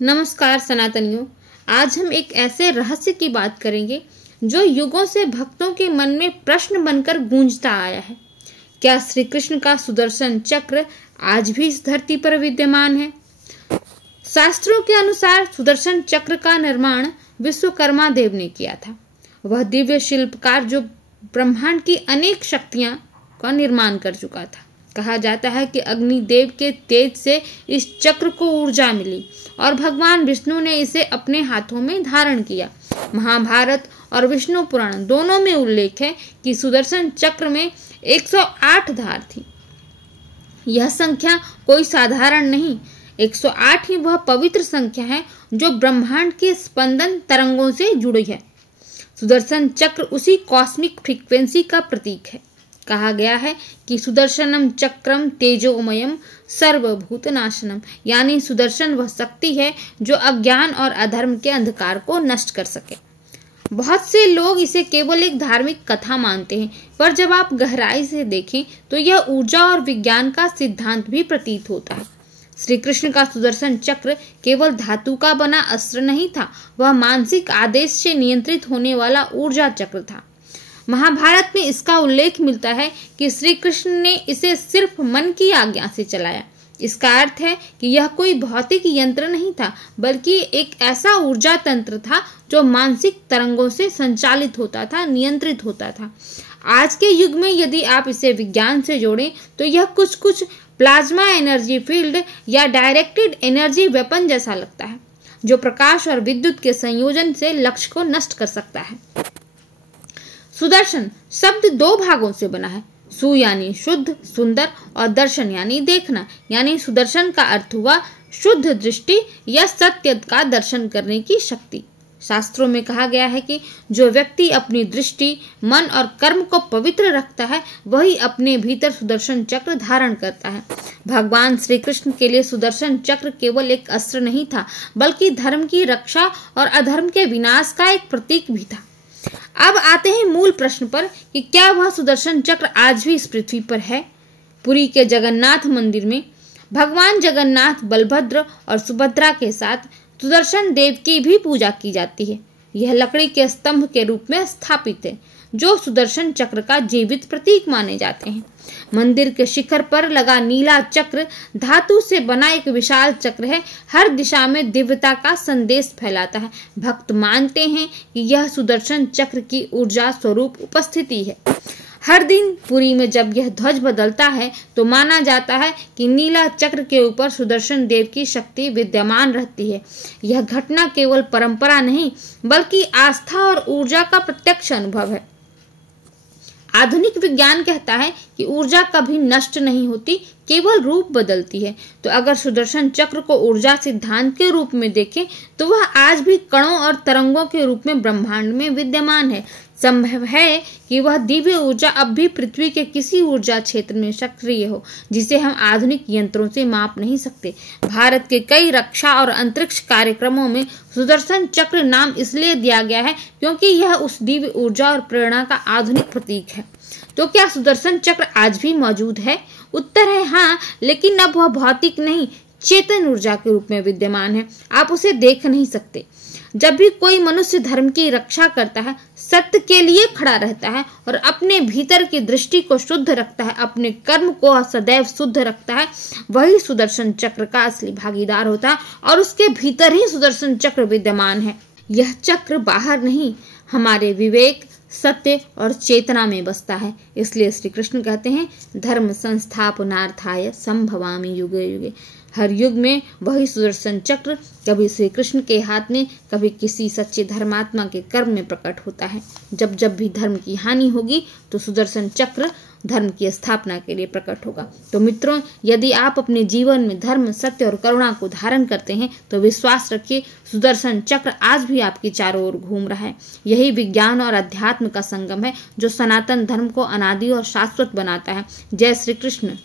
नमस्कार सनातनियों। आज हम एक ऐसे रहस्य की बात करेंगे जो युगों से भक्तों के मन में प्रश्न बनकर गूंजता आया है। क्या श्री कृष्ण का सुदर्शन चक्र आज भी इस धरती पर विद्यमान है? शास्त्रों के अनुसार सुदर्शन चक्र का निर्माण विश्वकर्मा देव ने किया था। वह दिव्य शिल्पकार जो ब्रह्मांड की अनेक शक्तियां का निर्माण कर चुका था। कहा जाता है कि अग्निदेव के तेज से इस चक्र को ऊर्जा मिली और भगवान विष्णु ने इसे अपने हाथों में धारण किया। महाभारत और विष्णु पुराण दोनों में उल्लेख है कि सुदर्शन चक्र में 108 धार थी। यह संख्या कोई साधारण नहीं, 108 ही वह पवित्र संख्या है जो ब्रह्मांड के स्पंदन तरंगों से जुड़ी है। सुदर्शन चक्र उसी कॉस्मिक फ्रीक्वेंसी का प्रतीक है। कहा गया है कि सुदर्शनम चक्रम तेजोमयम सर्वभूतनाशनम, यानी सुदर्शन वह शक्ति है जो अज्ञान और अधर्म के अंधकार को नष्ट कर सके। बहुत से लोग इसे केवल एक धार्मिक कथा मानते हैं, पर जब आप गहराई से देखें तो यह ऊर्जा और विज्ञान का सिद्धांत भी प्रतीत होता है। श्री कृष्ण का सुदर्शन चक्र केवल धातु का बना अस्त्र नहीं था, वह मानसिक आदेश से नियंत्रित होने वाला ऊर्जा चक्र था। महाभारत में इसका उल्लेख मिलता है कि श्री कृष्ण ने इसे सिर्फ मन की आज्ञा से चलाया। इसका अर्थ है कि यह कोई भौतिक यंत्र नहीं था, बल्कि एक ऐसा ऊर्जा तंत्र था जो मानसिक तरंगों से संचालित होता था, नियंत्रित होता था। आज के युग में यदि आप इसे विज्ञान से जोड़ें तो यह कुछ प्लाज्मा एनर्जी फील्ड या डायरेक्टेड एनर्जी वेपन जैसा लगता है, जो प्रकाश और विद्युत के संयोजन से लक्ष्य को नष्ट कर सकता है। सुदर्शन शब्द दो भागों से बना है। सु यानी शुद्ध, सुंदर, और दर्शन यानी देखना। यानी सुदर्शन का अर्थ हुआ शुद्ध दृष्टि या सत्य का दर्शन करने की शक्ति। शास्त्रों में कहा गया है कि जो व्यक्ति अपनी दृष्टि, मन और कर्म को पवित्र रखता है, वही अपने भीतर सुदर्शन चक्र धारण करता है। भगवान श्री कृष्ण के लिए सुदर्शन चक्र केवल एक अस्त्र नहीं था, बल्कि धर्म की रक्षा और अधर्म के विनाश का एक प्रतीक भी था। अब आते हैं मूल प्रश्न पर कि क्या वह सुदर्शन चक्र आज भी इस पृथ्वी पर है? पुरी के जगन्नाथ मंदिर में भगवान जगन्नाथ, बलभद्र और सुभद्रा के साथ सुदर्शन देव की भी पूजा की जाती है। यह लकड़ी के स्तंभ के रूप में स्थापित है, जो सुदर्शन चक्र का जीवित प्रतीक माने जाते हैं। मंदिर के शिखर पर लगा नीला चक्र धातु से बना एक विशाल चक्र है, हर दिशा में दिव्यता का संदेश फैलाता है। भक्त मानते हैं कि यह सुदर्शन चक्र की ऊर्जा स्वरूप उपस्थिति है। हर दिन पुरी में जब यह ध्वज बदलता है तो माना जाता है कि नीला चक्र के ऊपर सुदर्शन देव की शक्ति विद्यमान रहती है। यह घटना केवल परंपरा नहीं, बल्कि आस्था और ऊर्जा का प्रत्यक्ष अनुभव है। आधुनिक विज्ञान कहता है कि ऊर्जा कभी नष्ट नहीं होती, केवल रूप बदलती है। तो अगर सुदर्शन चक्र को ऊर्जा सिद्धांत के रूप में देखें तो वह आज भी कणों और तरंगों के रूप में ब्रह्मांड में विद्यमान है। संभव है कि वह दिव्य ऊर्जा अब भी पृथ्वी के किसी ऊर्जा क्षेत्र में सक्रिय हो, जिसे हम आधुनिक यंत्रों से माप नहीं सकते। भारत के कई रक्षा और अंतरिक्ष कार्यक्रमों में सुदर्शन चक्र नाम इसलिए दिया गया है क्योंकि यह उस दिव्य ऊर्जा और प्रेरणा का आधुनिक प्रतीक है। तो क्या सुदर्शन चक्र आज भी मौजूद है? उत्तर है हाँ, लेकिन अब वह भौतिक नहीं, चेतन ऊर्जा के रूप में विद्यमान है। आप उसे देख नहीं सकते। जब भी कोई मनुष्य धर्म की रक्षा करता है, सत्य के लिए खड़ा रहता है और अपने भीतर की दृष्टि को शुद्ध रखता है, अपने कर्म को सदैव शुद्ध रखता है, वही सुदर्शन चक्र का असली भागीदार होता है और उसके भीतर ही सुदर्शन चक्र विद्यमान है। यह चक्र बाहर नहीं, हमारे विवेक, सत्य और चेतना में बसता है। इसलिए श्री कृष्ण कहते हैं, धर्म संस्थापनार्थाय संभवामि युगे युगे। हर युग में वही सुदर्शन चक्र कभी श्री कृष्ण के हाथ में, कभी किसी सच्चे धर्मात्मा के कर्म में प्रकट होता है। जब जब भी धर्म की हानि होगी तो सुदर्शन चक्र धर्म की स्थापना के लिए प्रकट होगा। तो मित्रों, यदि आप अपने जीवन में धर्म, सत्य और करुणा को धारण करते हैं तो विश्वास रखिए, सुदर्शन चक्र आज भी आपके चारों ओर घूम रहा है। यही विज्ञान और अध्यात्म का संगम है जो सनातन धर्म को अनादि और शाश्वत बनाता है। जय श्री कृष्ण।